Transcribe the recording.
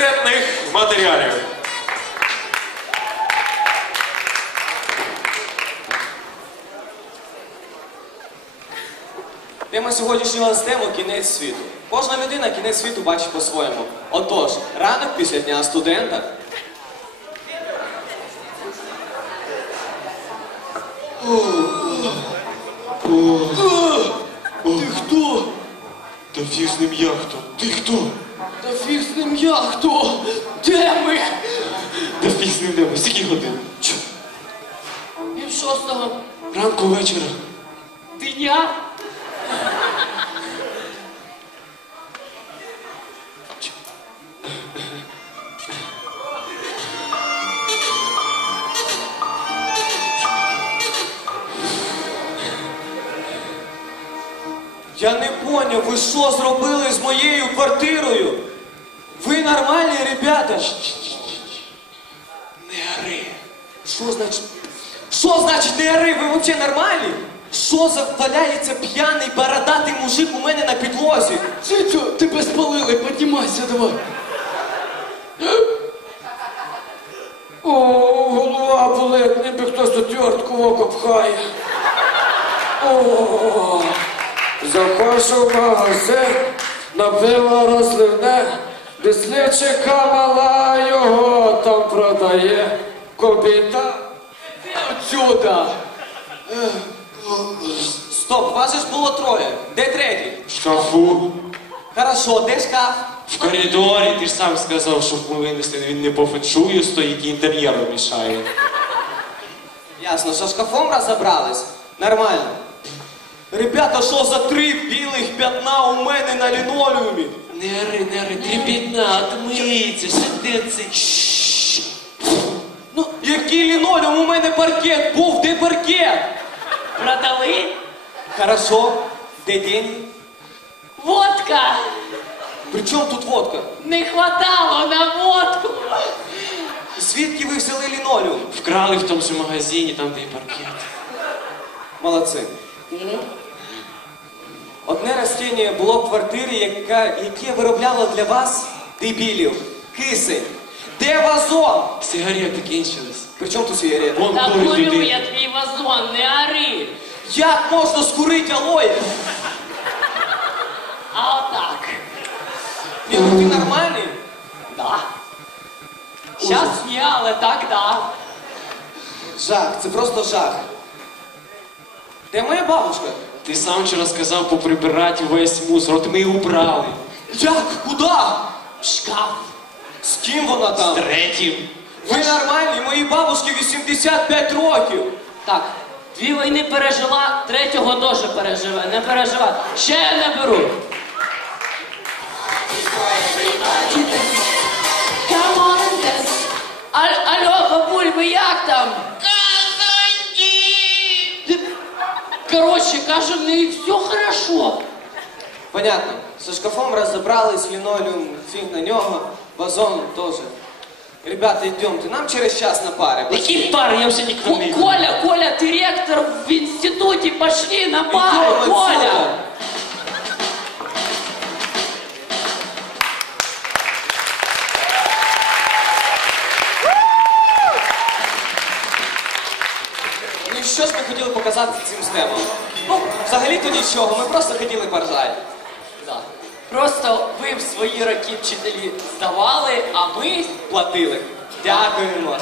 секретних матеріалів. Тема сьогоднішнього з тему кінець світу. Кожна людина кінець світу бачить по-своєму. Отож, ранок після дня студента. Ти хто? Та фіг з ним я хто? Ти хто? Та фіг з ним я хто? Де ми? Та фіг з ним де ми? Скільки годин? Чо? Пів шостого. Ранку вечора. Дня. Я не поняв, ви що зробили з моєю квартирою? Ви нормальні, ребята? Не ори. Що значить? Що значить не ори? Ви взагалі нормальні? Що за валяється п'яний бородатий мужик у мене на підлозі? Цицю, тебе спалили, піднімайся давай. О, голова болить, ніби хтось отвертку в око пхає. О, заходжу в магазин, на пиво розливне, Біслівчика мала його там продає. Кобіта. Отсюда. Стоп, вас же ж було троє. Де третій? В шкафу. Хорошо, де шкаф? В коридорі. Ти ж сам сказав, що ми винесли, він не по феншую стоїть і інтер'єру мішає. Ясно, що шкафом розібрались? Нормально. Ребята, що за три білих п'ятна у мене на лінолеумі? Не ори, не ори, три бідна, отмиється, сиди це. Ну, який лінолеум? У мене паркет був, де паркет? Продали? Хорошо, де деньги? Водка! При чому тут водка? Не хватало на водку! Звідки ви взяли лінолеум? Вкрали в тому же магазині, там де і паркет. Молодці. Одне растіння було в квартирі, яка, яке виробляло для вас, дебілів, кисень. Де вазон? Сигарети кінчились. При чому тут сигарети? Вон Та курить курю людина. я твій вазон, не ори! Як можна скурити алоє? А отак. Ні, ну ти нормальний? Да. Щас ні, але так да. Жах, це просто жах. Де моя бабушка? Ти сам вчора сказав поприбирати весь мусор, от ми і убрали. Як? Куда? В шкаф. З ким вона там? З Третім. Ви нормальні, моїй бабушці 85 років. Так, дві війни пережила, третього теж переживе. Не переживай. Ще я не беру. Алло, бабуль, ви як там? Коротше, каже, в неї все хорошо. Понятно. Со шкафом разобрались, линолеум, фиг на нього, вазон тоже. Ребята, идемте, нам через час на паре. Який пар, я ніколи не Ко- Коля, Коля, ты ректор в институте, пошли на Идем пару, отсюда. Коля! Ну і щось ми хотіли показати цим стемом? Ну, взагалі-то нічого, ми просто хотіли поржати. Просто ви в свої роки вчителі здавали, а ми Платили. Дякуємо.